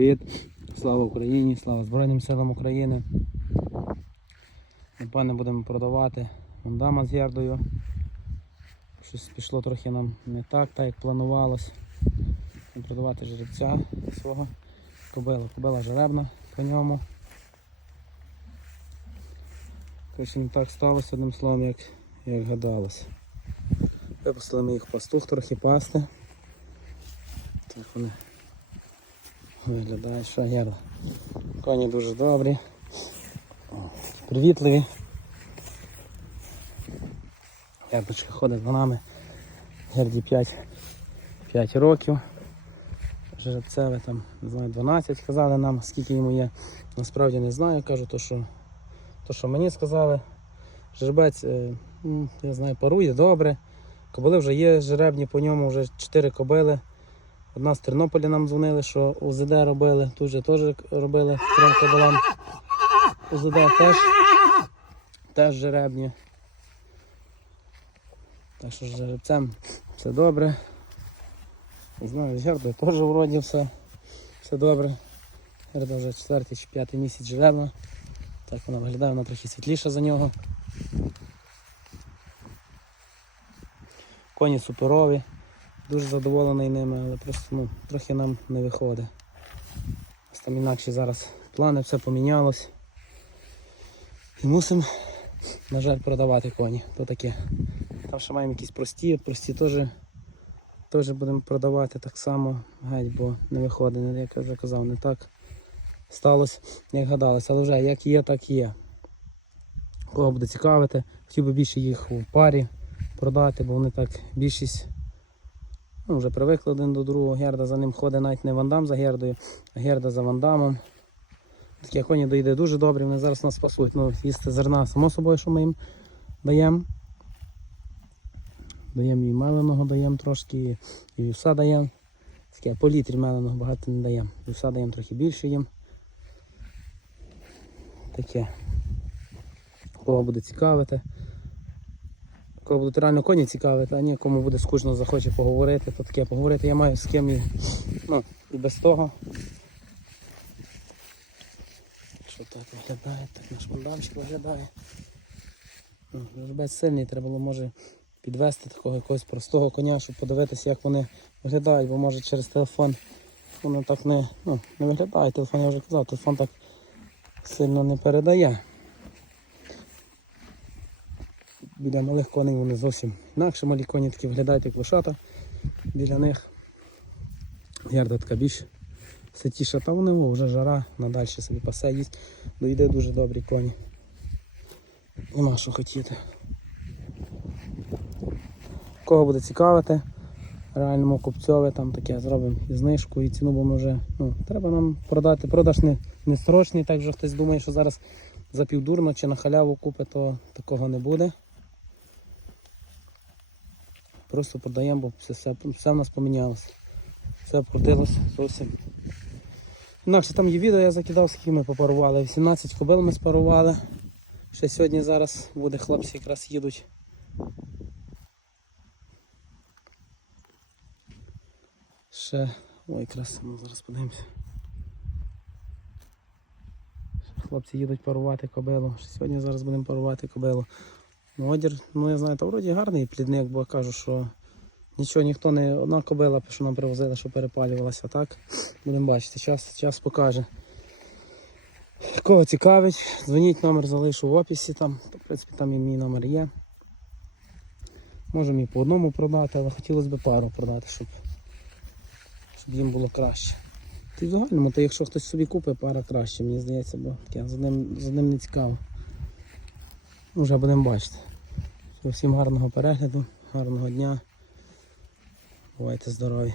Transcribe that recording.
привіт! Слава Україні, слава Збройним силам України. Напевне будемо продавати мандама з ярдою. Щось пішло трохи нам не так, так як планувалось. Продавати жеребця свого кобила. Кобила жеребна по ньому. Коротше, не так сталося одним словом, як, як гадалось. Випустили ми їх пастух трохи пасти. Так вони виглядають, що герла. Коні дуже добрі. Привітливі. Ярдочка ходить за нами. Герді 5, 5 років. Жеребцеве там, не знаю, 12 казали нам, скільки йому є. Насправді не знаю, кажу, то що, то, що мені сказали. Жеребець, е, я знаю, парує добре. Кобили вже є жеребні, по ньому вже 4 кобили. Одна з Тернополя нам дзвонили, що УЗД робили, тут же теж робили трьом. УЗД теж, теж жеребні. Так що з жеребцем все добре. Не знаю, з гердою теж вроді все, все добре. Герда вже четвертий чи п'ятий місяць жеребна. Так вона виглядає, вона трохи світліша за нього. Коні суперові. Дуже задоволений ними, але просто ну, трохи нам не виходить. Там інакші зараз плани, все помінялось. І мусимо, на жаль, продавати коні. То таке. Там ще маємо якісь прості, прості теж, теж будемо продавати так само, геть, бо не виходить, як я вже казав, не так сталося, як гадалося. Але вже як є, так є. Кого буде цікавити, хотів би більше їх у парі продати, бо вони так більшість ну, вже привикли один до другого. Герда за ним ходить навіть не вандам за гердою, а герда за вандамом. Такі коні доїде дуже добре, вони зараз нас спасуть. Ну, їсти зерна, само собою, що ми їм даємо. Даємо і меленого даємо трошки, і вівса даємо. Таке по літрі меленого багато не даємо. Вівса даємо трохи більше їм. Таке. Кого буде цікавити. Кого будуть реально коні цікавити, а ні, кому буде скучно захоче поговорити, то таке поговорити я маю з ким і, ну, і без того. Що так виглядає, так наш мандамчик виглядає. Ну, Жеребець сильний, треба було може підвести такого якогось простого коня, щоб подивитися, як вони виглядають, бо може через телефон воно так не, ну, не виглядає. Телефон я вже казав, телефон так сильно не передає. Біля малих коней вони зовсім інакше. Малі коні такі виглядають як лошата. Біля них ярда така більш ситіша, та вони вже жара, надалі собі пасе їсть. Доїде дуже добрі коні. Нема що хотіти. Кого буде цікавити, реальному купцьові там таке зробимо і знижку, і ціну, бо вже ну, треба нам продати. Продаж не, не срочний, так вже хтось думає, що зараз за півдурно чи на халяву купить, то такого не буде. Просто продаємо, бо все, все, все в нас помінялося. Все обкрутилось зовсім. Інакше там є відео, я закидав, скільки ми попарували. 18 кобил ми спарували. Ще сьогодні зараз буде хлопці якраз їдуть. Ще... Ой, якраз ну, зараз подивимося. Хлопці їдуть парувати кобилу. Сьогодні зараз будемо парувати кобилу. Одір, ну я знаю, то вроді гарний плідник, бо кажу, що нічого ніхто не одна кобила, що нам привозили, що перепалювалася, так? Будемо бачити, час, час покаже. Кого цікавить, дзвоніть, номер залишу в описі, там, в принципі, там і мій номер є. Можемо і по одному продати, але хотілося б пару продати, щоб, щоб їм було краще. Й в загальному, то якщо хтось собі купить, пара краще, мені здається, бо таке, з ним, з ним не цікаво. Вже будемо бачити. Всім гарного перегляду, гарного дня. Бувайте здорові.